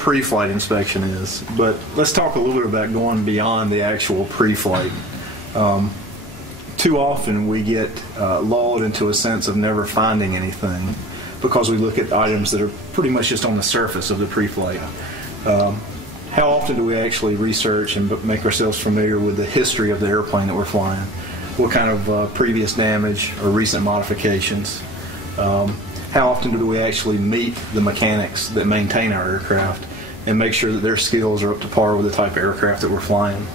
pre-flight inspection is, but let's talk a little bit about going beyond the actual pre-flight. Too often we get lulled into a sense of never finding anything because we look at items that are pretty much just on the surface of the pre-flight. How often do we actually research and make ourselves familiar with the history of the airplane that we're flying? What kind of previous damage or recent modifications? How often do we actually meet the mechanics that maintain our aircraft and make sure that their skills are up to par with the type of aircraft that we're flying?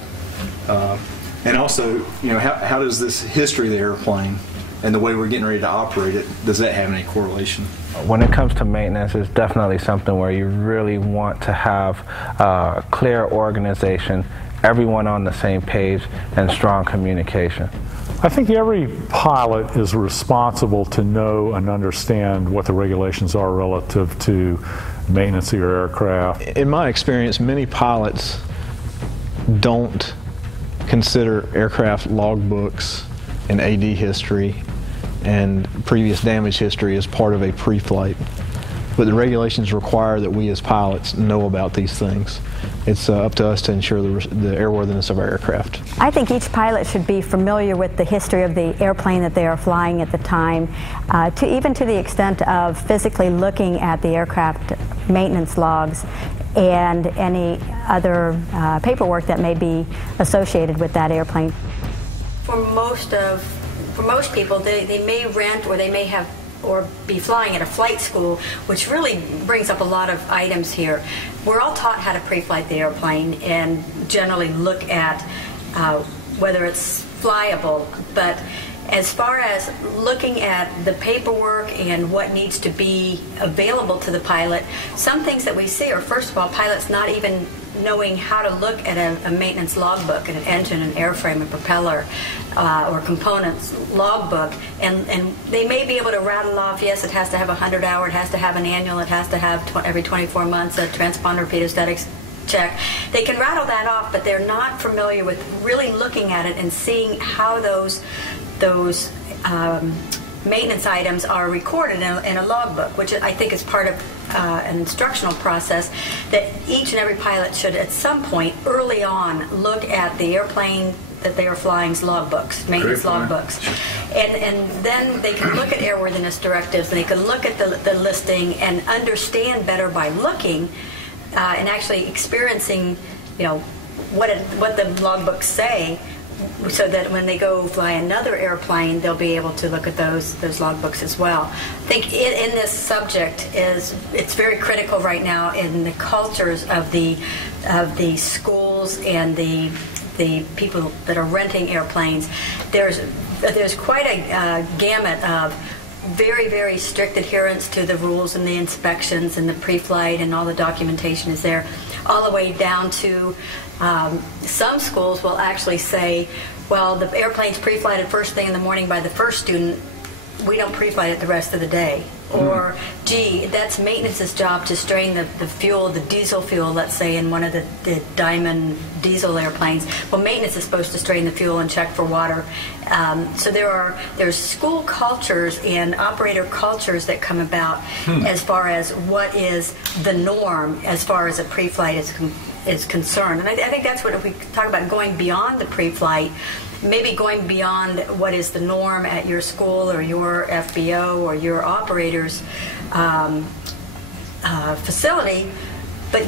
And also, how does this history of the airplane and the way we're getting ready to operate it, does that have any correlation? When it comes to maintenance, it's definitely something where you really want to have clear organization, everyone on the same page, and strong communication. I think every pilot is responsible to know and understand what the regulations are relative to maintenance of your aircraft. In my experience, many pilots don't consider aircraft logbooks and AD history and previous damage history as part of a pre-flight. But the regulations require that we as pilots know about these things. It's up to us to ensure the airworthiness of our aircraft. I think each pilot should be familiar with the history of the airplane that they are flying at the time, even to the extent of physically looking at the aircraft maintenance logs and any other paperwork that may be associated with that airplane. For most people, they may rent or they may have or be flying at a flight school, which really brings up a lot of items here. We're all taught how to pre-flight the airplane and generally look at whether it's flyable, but as far as looking at the paperwork and what needs to be available to the pilot, some things that we see are, first of all, pilots not even knowing how to look at a maintenance logbook, at an engine, an airframe, a propeller, or components logbook, and they may be able to rattle off, yes, it has to have a 100-hour, it has to have an annual, it has to have every 24 months a transponder pedestatics check. They can rattle that off, but they're not familiar with really looking at it and seeing how those maintenance items are recorded in a logbook, which I think is part of an instructional process that each and every pilot should at some point early on look at the airplane that they are flying's logbooks, maintenance logbooks. And then they can look at airworthiness directives, and they can look at the listing and understand better by looking and actually experiencing, what the logbooks say, so that when they go fly another airplane, they'll be able to look at those logbooks as well. I think in this subject it's very critical right now in the cultures of the schools and the people that are renting airplanes. There's quite a gamut of very, very strict adherence to the rules and the inspections and the pre-flight and all the documentation is there, all the way down to some schools will actually say, well, the airplane's pre-flighted first thing in the morning by the first student, we don't pre-flight it the rest of the day. Or, gee, that's maintenance's job to strain the fuel, the diesel fuel, let's say, in one of the Diamond diesel airplanes. Well, maintenance is supposed to strain the fuel and check for water. So there's school cultures and operator cultures that come about as far as what is the norm as far as a pre-flight is concerned. And I think that's what, if we talk about going beyond the pre-flight, maybe going beyond what is the norm at your school or your FBO or your operator's facility, but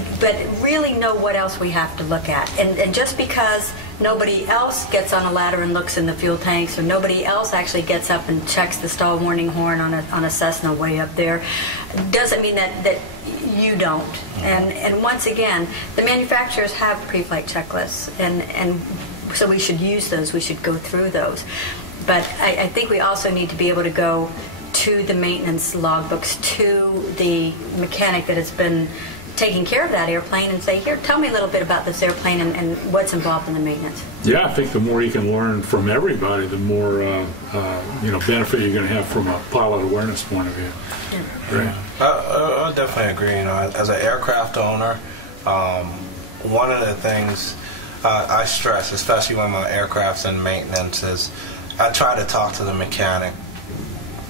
really know what else we have to look at. And just because nobody else gets on a ladder and looks in the fuel tanks, or nobody else actually gets up and checks the stall warning horn on a Cessna way up there, doesn't mean that you don't. And once again, the manufacturers have pre-flight checklists, and so we should use those. We should go through those. But I think we also need to be able to go to the maintenance logbooks, to the mechanic that has been taking care of that airplane, and say, here, tell me a little bit about this airplane and what's involved in the maintenance. Yeah, I think the more you can learn from everybody, the more benefit you're going to have from a pilot awareness point of view. Yeah. Right. I definitely agree. As an aircraft owner, one of the things I stress, especially when my aircraft's in maintenance, is I try to talk to the mechanic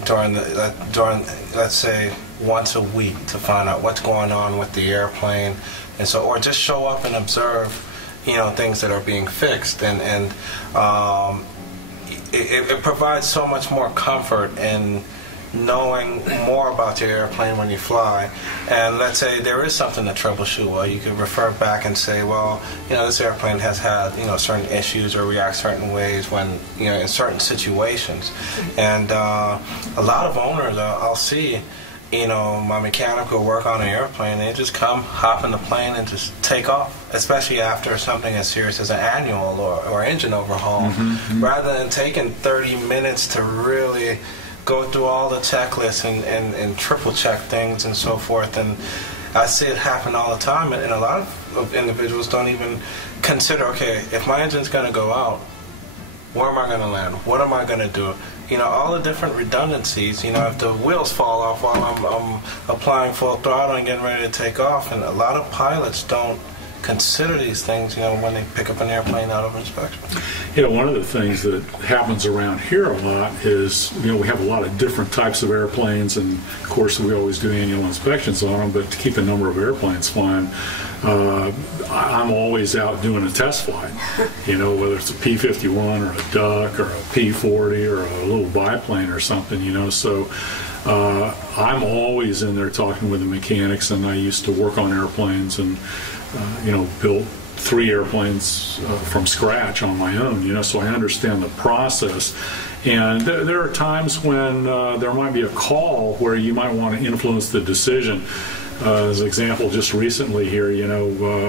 during let's say once a week to find out what's going on with the airplane, and so, or just show up and observe, things that are being fixed, and it provides so much more comfort in knowing more about your airplane when you fly. And let's say there is something to troubleshoot, well, you can refer back and say, well, this airplane has had certain issues or reacts certain ways when in certain situations. And a lot of owners, I'll see, my mechanic will work on an airplane, they just come, hop in the plane, and just take off, especially after something as serious as an annual or engine overhaul, rather than taking 30 minutes to really go through all the checklists and triple check things and so forth. And I see it happen all the time, and a lot of individuals don't even consider, okay, if my engine's going to go out, where am I going to land? What am I going to do? All the different redundancies, if the wheels fall off while I'm applying full throttle and getting ready to take off, and a lot of pilots don't consider these things, when they pick up an airplane out of inspection. One of the things that happens around here a lot is, we have a lot of different types of airplanes, and of course we always do annual inspections on them, but to keep a number of airplanes flying, I'm always out doing a test flight, whether it's a P-51 or a Duck or a P-40 or a little biplane or something, so I'm always in there talking with the mechanics, and I used to work on airplanes and built 3 airplanes from scratch on my own, so I understand the process. And there are times when there might be a call where you might want to influence the decision. As an example, just recently here,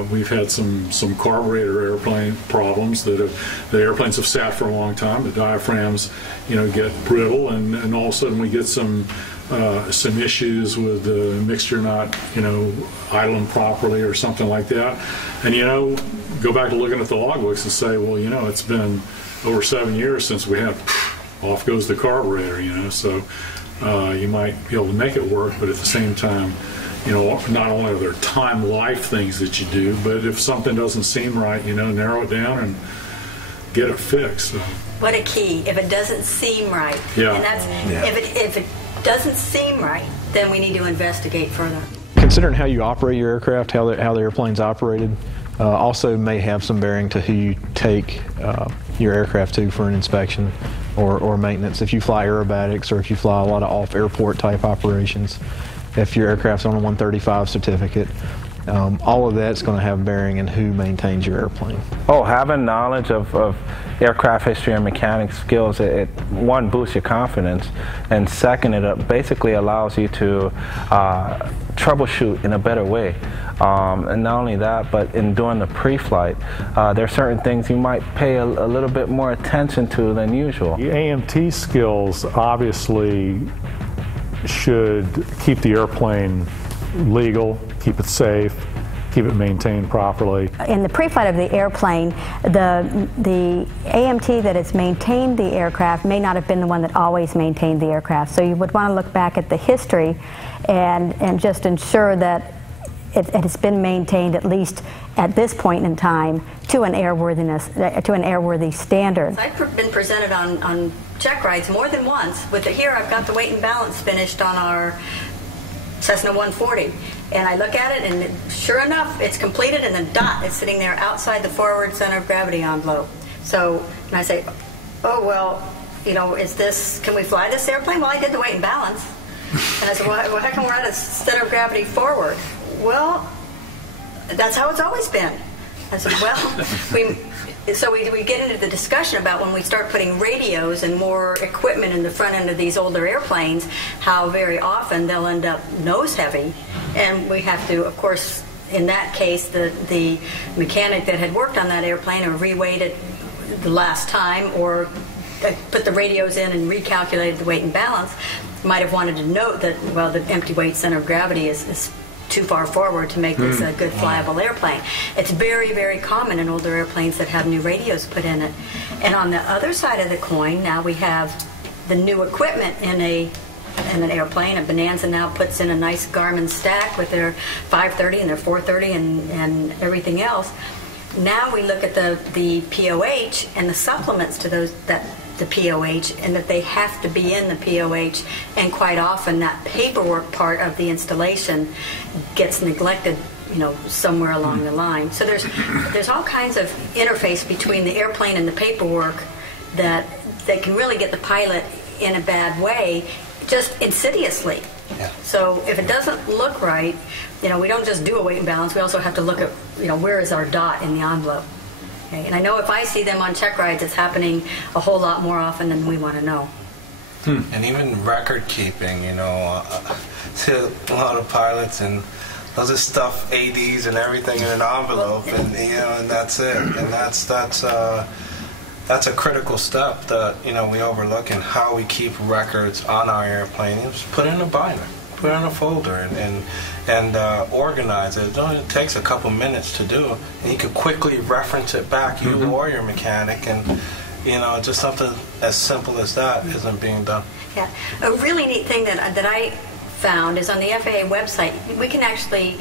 we've had some carburetor airplane problems that the airplanes have sat for a long time. The diaphragms, get brittle, and all of a sudden we get some issues with the mixture not, idling properly or something like that. And, go back to looking at the logbooks and say, well, it's been over 7 years since we had, off goes the carburetor, so you might be able to make it work, but at the same time, not only are there time life things that you do, but if something doesn't seem right, narrow it down and get it fixed. So. What a key. If it doesn't seem right. Yeah. And that's, if it doesn't seem right, then we need to investigate further. Considering how you operate your aircraft, how the airplane's operated, also may have some bearing to who you take your aircraft to for an inspection or maintenance. If you fly aerobatics or if you fly a lot of off-airport type operations, if your aircraft's on a 135 certificate, all of that's going to have bearing in who maintains your airplane. Having knowledge of aircraft history and mechanics skills, it one, boosts your confidence, and second, it basically allows you to troubleshoot in a better way. And not only that, but in doing the pre-flight, there are certain things you might pay a little bit more attention to than usual. The AMT skills obviously should keep the airplane legal, keep it safe, keep it maintained properly. In the pre-flight of the airplane, the AMT that has maintained the aircraft may not have been the one that always maintained the aircraft. So you would want to look back at the history and just ensure that it has been maintained, at least at this point in time, to an airworthy standard. I've been presented on check rides more than once. Here I've got the weight and balance finished on our Cessna 140, and I look at it, and sure enough, it's completed, and the dot is sitting there outside the forward center of gravity envelope. So, and I say, oh well, can we fly this airplane? Well, I did the weight and balance, and I said, well, how come we're at a center of gravity forward? Well, that's how it's always been. I said, well, we get into the discussion about when we start putting radios and more equipment in the front end of these older airplanes, how very often they'll end up nose heavy, and we have to, of course, in that case, the mechanic that had worked on that airplane or reweighed it the last time or put the radios in and recalculated the weight and balance might have wanted to note that, well, the empty weight center of gravity is too far forward to make this a good flyable airplane. It's very, very common in older airplanes that have new radios put in it. And on the other side of the coin, now we have the new equipment in an airplane. A Bonanza now puts in a nice Garmin stack with their 530 and their 430 and everything else. Now we look at the POH and the supplements to the POH, and that they have to be in the POH, and quite often that paperwork part of the installation gets neglected, somewhere along the line. So there's all kinds of interface between the airplane and the paperwork that can really get the pilot in a bad way, just insidiously. Yeah. So if it doesn't look right, we don't just do a weight and balance. We also have to look at, where is our dot in the envelope. Okay? And I know if I see them on check rides, it's happening a whole lot more often than we want to know. And even record keeping, see a lot of pilots and they'll just stuff ADs and everything in an envelope, and and that's it. And that's a critical step that we overlook in how we keep records on our airplane. Just put it in a binder, put it in a folder, and organize it. It takes a couple minutes to do, and you can quickly reference it back, you or your mechanic, and just something as simple as that isn't being done. Yeah, a really neat thing that I found is on the FAA website,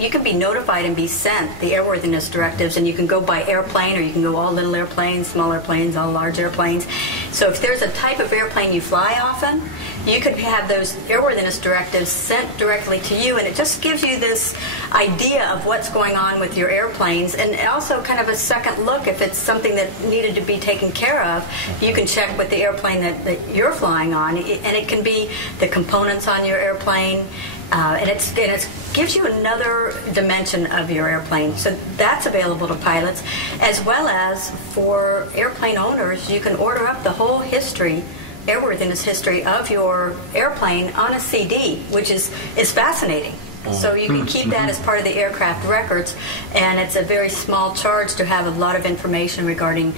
you can be notified and be sent the airworthiness directives, and you can go by airplane, or you can go all little airplanes, small airplanes, all large airplanes. So if there's a type of airplane you fly often, you could have those airworthiness directives sent directly to you, and it just gives you this idea of what's going on with your airplanes, and also kind of a second look if it's something that needed to be taken care of. You can check with the airplane that you're flying on, and it can be the components on your airplane, and it gives you another dimension of your airplane. So that's available to pilots, as well as for airplane owners. You can order up the whole history, airworthiness history of your airplane on a CD, which is fascinating. So you can keep that as part of the aircraft records, and it's a very small charge to have a lot of information regarding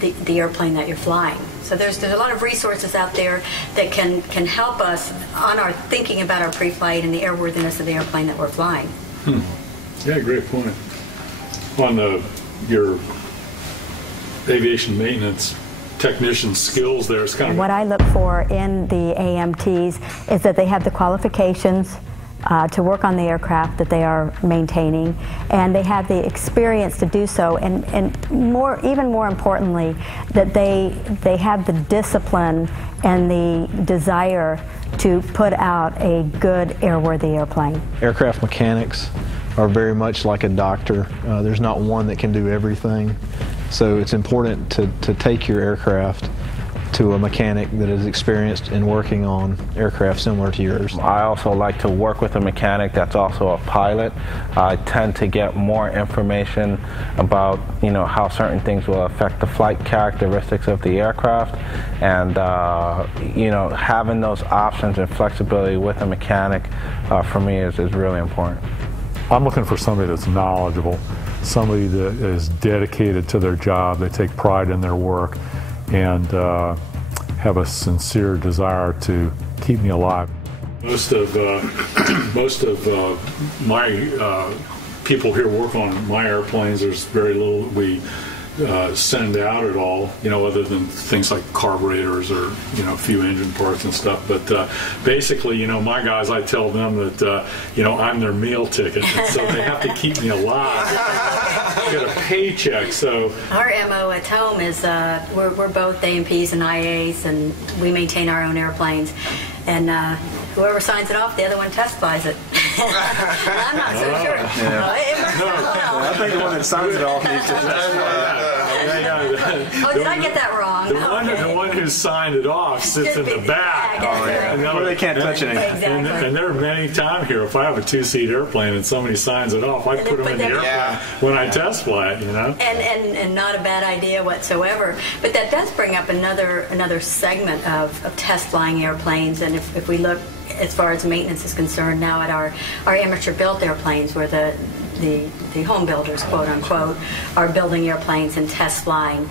the airplane that you're flying. So there's a lot of resources out there that can help us on our thinking about our pre-flight and the airworthiness of the airplane that we're flying. Yeah, great point. On your aviation maintenance technician skills there, it's kind of... What I look for in the AMTs is that they have the qualifications to work on the aircraft that they are maintaining, and they have the experience to do so, and even more importantly, that they have the discipline and the desire to put out a good airworthy airplane. Aircraft mechanics are very much like a doctor. There's not one that can do everything, so it's important to take your aircraft to a mechanic that is experienced in working on aircraft similar to yours. I also like to work with a mechanic that's also a pilot. I tend to get more information about how certain things will affect the flight characteristics of the aircraft, and having those options and flexibility with a mechanic for me is really important. I'm looking for somebody that's knowledgeable, somebody that is dedicated to their job, they take pride in their work, and have a sincere desire to keep me alive. Most of my people here work on my airplanes. There's very little we send out at all, other than things like carburetors or a few engine parts and stuff. But basically, my guys, I tell them that I'm their meal ticket, and so they have to keep me alive, get a paycheck. So our MO at home is we're both AMPs and IAs, and we maintain our own airplanes. And whoever signs it off, the other one test flies it. I'm not so sure. Yeah. It works out well. I think the one that signs it off needs to test fly. Oh, did I get that wrong? The one who signed it off sits in the back. Oh, yeah. Where they can't touch anything. Exactly. And there are many times here, if I have a two-seat airplane and somebody signs it off, I put them in the airplane when I test fly it, And not a bad idea whatsoever. But that does bring up another segment of test flying airplanes. And if we look as far as maintenance is concerned now at our amateur built airplanes, where the home builders, quote unquote, are building airplanes and test flying.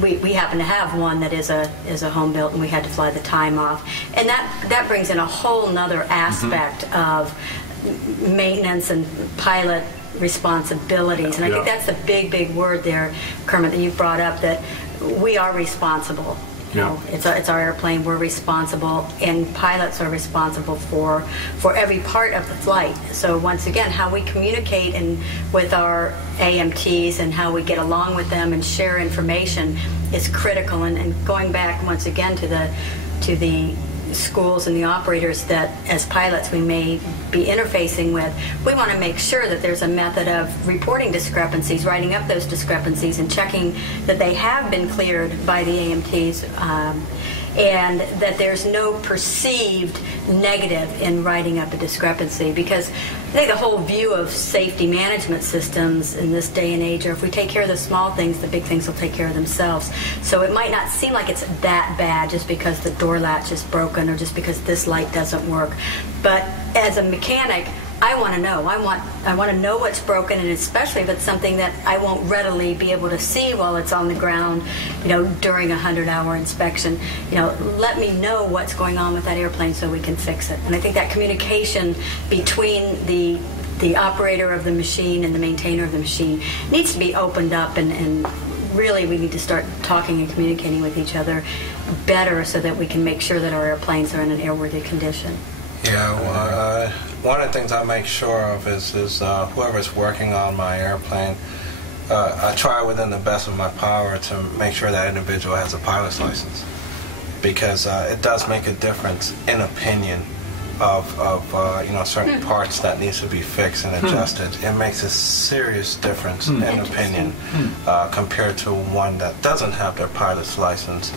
We happen to have one that is a home built, and we had to fly the time off. And that brings in a whole nother aspect of maintenance and pilot responsibilities. And I think that's the big word there, Kermit, that you brought up, that we are responsible. Yeah. It's our airplane. We're responsible, and pilots are responsible for every part of the flight. So once again, how we communicate with our AMTs and how we get along with them and share information is critical. And going back once again to the schools and the operators that as pilots we may be interfacing with, we want to make sure that there's a method of reporting discrepancies, writing up those discrepancies and checking that they have been cleared by the AMTs, and that there's no perceived negative in writing up a discrepancy, because I think the whole view of safety management systems in this day and age are if we take care of the small things, the big things will take care of themselves. So it might not seem like it's that bad just because the door latch is broken or just because this light doesn't work. But as a mechanic, I want to know. I want to know what's broken, and especially if it's something that I won't readily be able to see while it's on the ground, during a 100-hour inspection. Let me know what's going on with that airplane so we can fix it. And I think that communication between the operator of the machine and the maintainer of the machine needs to be opened up, and really we need to start talking and communicating with each other better so that we can make sure that our airplanes are in an airworthy condition. Yeah, well, one of the things I make sure of is whoever's working on my airplane, I try within the best of my power to make sure that individual has a pilot's license, because it does make a difference in opinion of certain parts that needs to be fixed and adjusted. It makes a serious difference in opinion compared to one that doesn't have their pilot's license,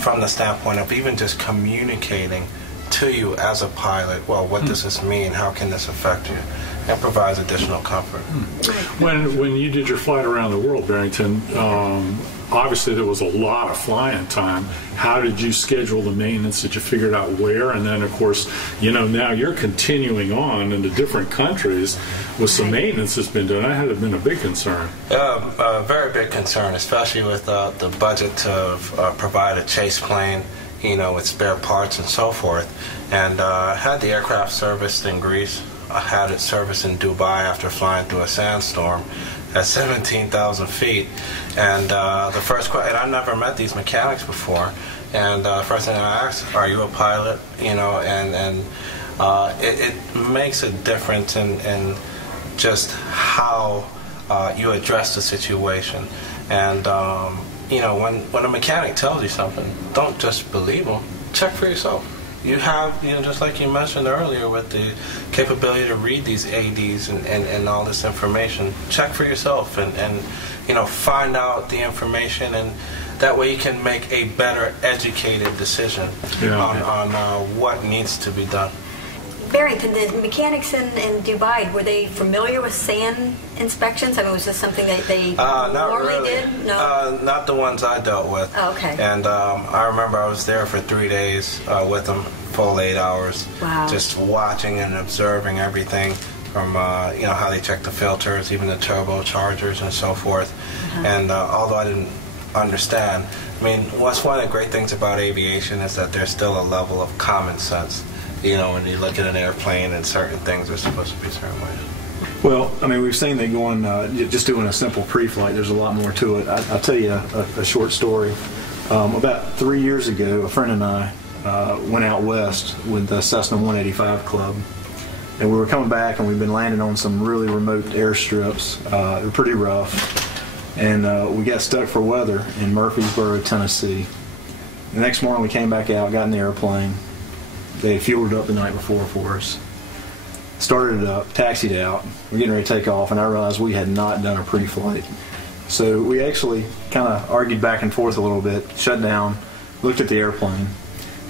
from the standpoint of even just communicating to you as a pilot, well, what does this mean? How can this affect you? It provides additional comfort. When you did your flight around the world, Barrington, obviously there was a lot of flying time. How did you schedule the maintenance? Did you figure out where? And then, of course, now you're continuing on into different countries with some maintenance that's been done. That had been a big concern. A very big concern, especially with the budget to provide a chase plane, with spare parts and so forth. And I had the aircraft serviced in Greece. I had it serviced in Dubai after flying through a sandstorm at 17,000 feet. And the first question, and I've never met these mechanics before, and the first thing I asked, are you a pilot? And it makes a difference in just how you address the situation. And when a mechanic tells you something, don't just believe them. Check for yourself. You have, just like you mentioned earlier, with the capability to read these ADs and all this information. Check for yourself and find out the information, and that way you can make a better educated decision on what needs to be done. Barrington, the mechanics in Dubai, were they familiar with sand inspections? I mean, was this something that they normally did? No? Not the ones I dealt with. Oh, okay. And I remember I was there for 3 days with them, full 8 hours. Wow. Just watching and observing everything from, how they check the filters, even the turbochargers and so forth. And although I didn't understand, what's one of the great things about aviation is that there's still a level of common sense. When you look at an airplane and certain things are supposed to be certain ways. Well, we've seen that going, just doing a simple pre-flight, there's a lot more to it. I'll tell you a short story. About 3 years ago, a friend and I went out west with the Cessna 185 Club. And we were coming back, and we've been landing on some really remote airstrips. They're pretty rough. And we got stuck for weather in Murfreesboro, Tennessee. The next morning we came back out, got in the airplane. They had fueled it up the night before for us. Started it up, taxied out. We're getting ready to take off, and I realized we had not done a pre-flight. So we actually kind of argued back and forth a little bit, shut down, looked at the airplane,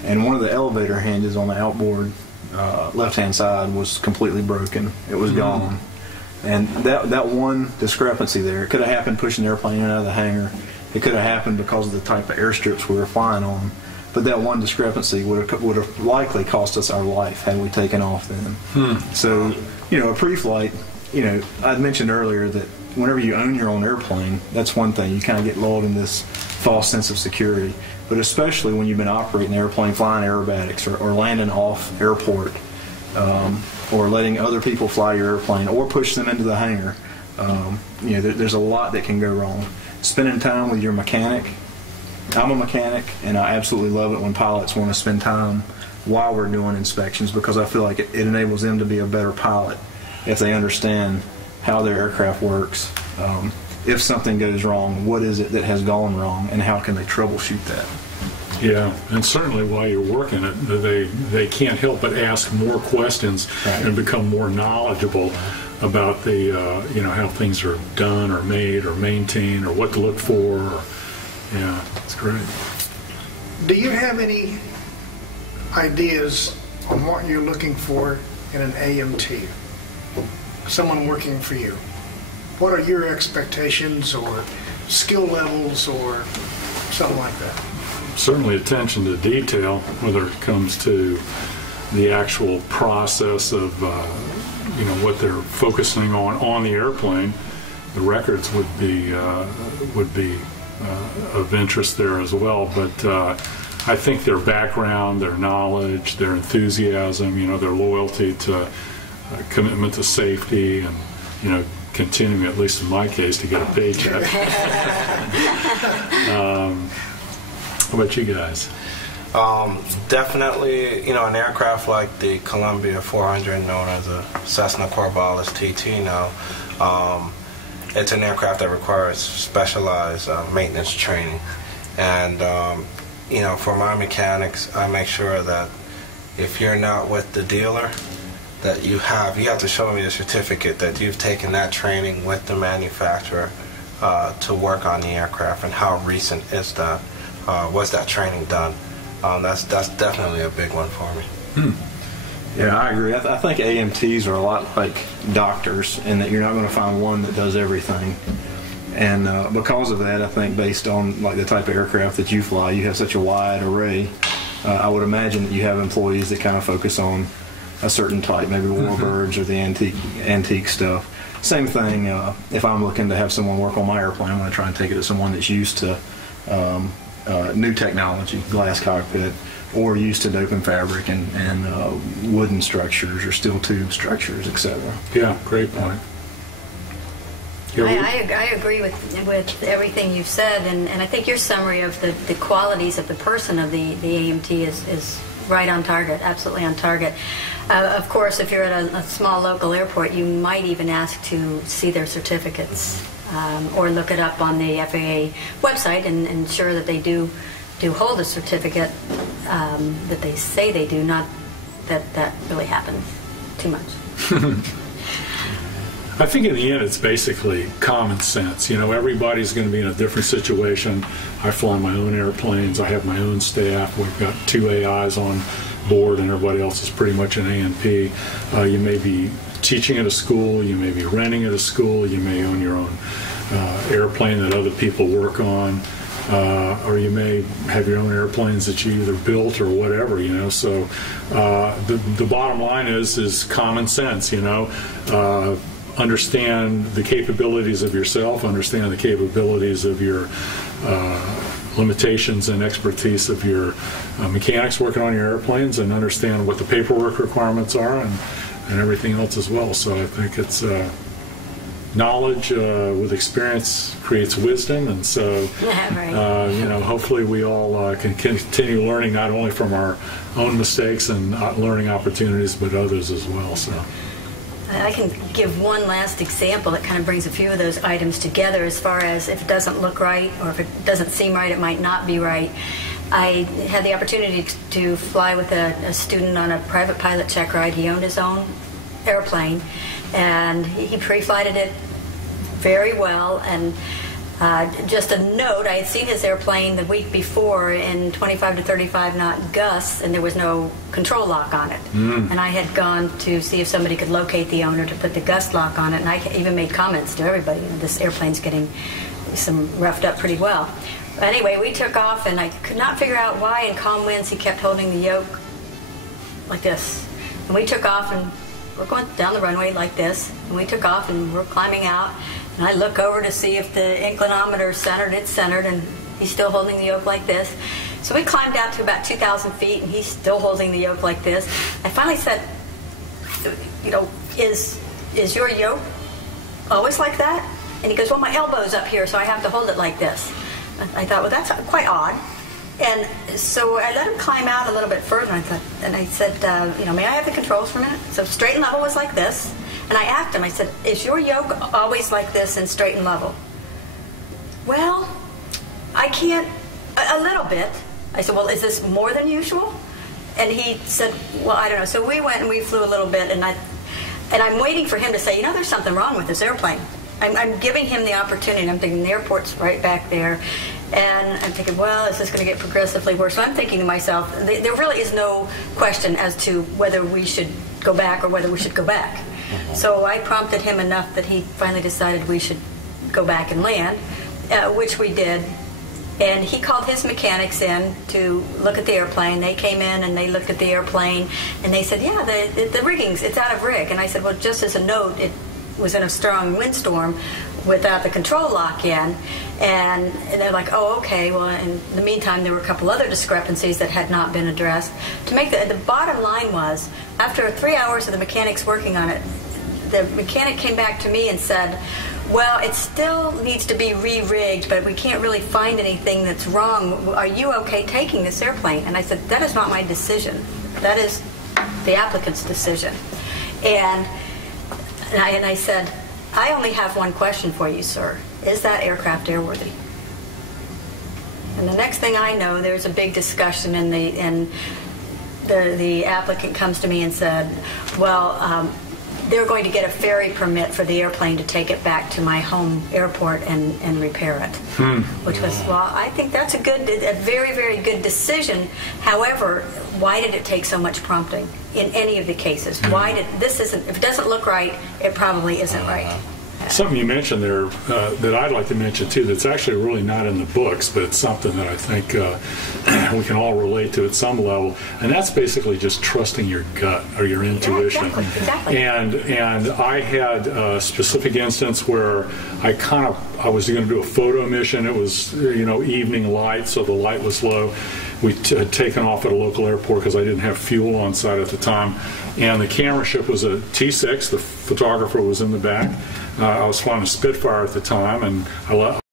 and one of the elevator hinges on the outboard left-hand side was completely broken. It was gone. And that one discrepancy there, it could have happened pushing the airplane in and out of the hangar. It could have happened because of the type of airstrips we were flying on. But that one discrepancy would have likely cost us our life had we taken off then. So, a pre-flight, I'd mentioned earlier that whenever you own your own airplane, that's one thing. You kind of get lulled in this false sense of security. But especially when you've been operating the airplane, flying aerobatics, or landing off airport, or letting other people fly your airplane, or push them into the hangar, there's a lot that can go wrong. Spending time with your mechanic, I'm a mechanic, and I absolutely love it when pilots want to spend time while we're doing inspections, because I feel like it enables them to be a better pilot if they understand how their aircraft works. If something goes wrong, what is it that has gone wrong, and how can they troubleshoot that? Yeah, and certainly while you're working it, they can't help but ask more questions and become more knowledgeable about the how things are done or made or maintained or what to look for. Yeah, it's great. Do you have any ideas on what you're looking for in an AMT? Someone working for you. What are your expectations or skill levels or something like that? Certainly attention to detail, whether it comes to the actual process of what they're focusing on the airplane. The records would be of interest there as well. But I think their background, their knowledge, their enthusiasm, their loyalty to commitment to safety, and continuing, at least in my case, to get a paycheck. How about you guys? Definitely, an aircraft like the Columbia 400, known as a Cessna Corvallis TT now, it's an aircraft that requires specialized maintenance training. And, for my mechanics, I make sure that if you're not with the dealer, that you have to show me the certificate that you've taken that training with the manufacturer to work on the aircraft, and how recent is that? Was that training done? That's definitely a big one for me. Yeah, I agree. I think AMTs are a lot like doctors, in that you're not going to find one that does everything. And because of that, I think based on the type of aircraft that you fly, you have such a wide array. I would imagine that you have employees that kind of focus on a certain type, maybe warbirds or the antique stuff. Same thing, if I'm looking to have someone work on my airplane, I'm going to try and take it to someone that's used to new technology, glass cockpit, or used to open fabric and wooden structures or steel tube structures, etc. Yeah, great point. I agree with everything you've said, and I think your summary of the qualities of the person of the AMT is right on target, absolutely on target. Of course, if you're at a small local airport, you might even ask to see their certificates, or look it up on the FAA website and ensure that they do hold a certificate that they say they do, not that really happened too much. I think in the end it's basically common sense. Everybody's going to be in a different situation. I fly my own airplanes. I have my own staff. We've got 2 AIs on board, and everybody else is pretty much an A&P. You may be teaching at a school. You may be renting at a school. You may own your own airplane that other people work on. Or you may have your own airplanes that you either built or whatever, So the bottom line is common sense, Understand the capabilities of yourself, understand the capabilities of your limitations and expertise of your mechanics working on your airplanes, and understand what the paperwork requirements are and everything else as well. So I think it's knowledge with experience creates wisdom, and so hopefully we all can continue learning, not only from our own mistakes and learning opportunities, but others as well. So I can give one last example that kind of brings a few of those items together, as far as if it doesn't look right or if it doesn't seem right, it might not be right. I had the opportunity to fly with a student on a private pilot check ride. He owned his own airplane, and he pre-flighted it very well. And just a note, I had seen his airplane the week before in 25 to 35 knot gusts, and there was no control lock on it. And I had gone to see if somebody could locate the owner to put the gust lock on it, and I even made comments to everybody, this airplane's getting roughed up pretty well. But anyway, we took off, and I could not figure out why in calm winds he kept holding the yoke like this. And we took off, and we're going down the runway like this, and we took off, and we're climbing out, and I look over to see if the inclinometer centered. It's centered, and he's still holding the yoke like this. So we climbed out to about 2,000 feet, and he's still holding the yoke like this. I finally said, is your yoke always like that? And he goes, well, my elbow's up here, so I have to hold it like this. I thought, well, that's quite odd. And so I let him climb out a little bit further, and I said, you know, may I have the controls for a minute? So straight and level was like this. And I asked him, I said, is your yoke always like this and straight and level? Well, I can't, a little bit. I said, well, is this more than usual? And he said, well, I don't know. So we went and we flew a little bit, and I'm waiting for him to say, you know, there's something wrong with this airplane. I'm giving him the opportunity, and I'm thinking the airport's right back there. And I'm thinking, well, is this going to get progressively worse? So I'm thinking to myself, there really is no question as to whether we should go back or whether we should go back. So I prompted him enough that he finally decided we should go back and land, which we did. And he called his mechanics in to look at the airplane. They came in and they looked at the airplane, and they said, yeah, the rigging's, it's out of rig. And I said, well, just as a note, it was in a strong windstorm without the control lock in. And they're like, oh, okay. Well, in the meantime, there were a couple other discrepancies that had not been addressed. To make the bottom line was, after 3 hours of the mechanics working on it, the mechanic came back to me and said, well, it still needs to be re-rigged, but we can't really find anything that's wrong. Are you okay taking this airplane? And I said, that is not my decision. That is the applicant's decision. And I said, I only have one question for you, sir. Is that aircraft airworthy? And the next thing I know, there's a big discussion, and the applicant comes to me and said, well, they're going to get a ferry permit for the airplane to take it back to my home airport and repair it. Which was, well, I think that's a very, very good decision. However, why did it take so much prompting in any of the cases? Why did if it doesn't look right, it probably isn't right. Something you mentioned there that I'd like to mention too, that's actually really not in the books, but it's something that I think we can all relate to at some level, and that's basically just trusting your gut or your intuition. Yeah, exactly. And I had a specific instance where I was going to do a photo mission. It was evening light, so the light was low. We had taken off at a local airport because I didn't have fuel on site at the time, and the camera ship was a T6. The photographer was in the back. I was flying a Spitfire at the time, and I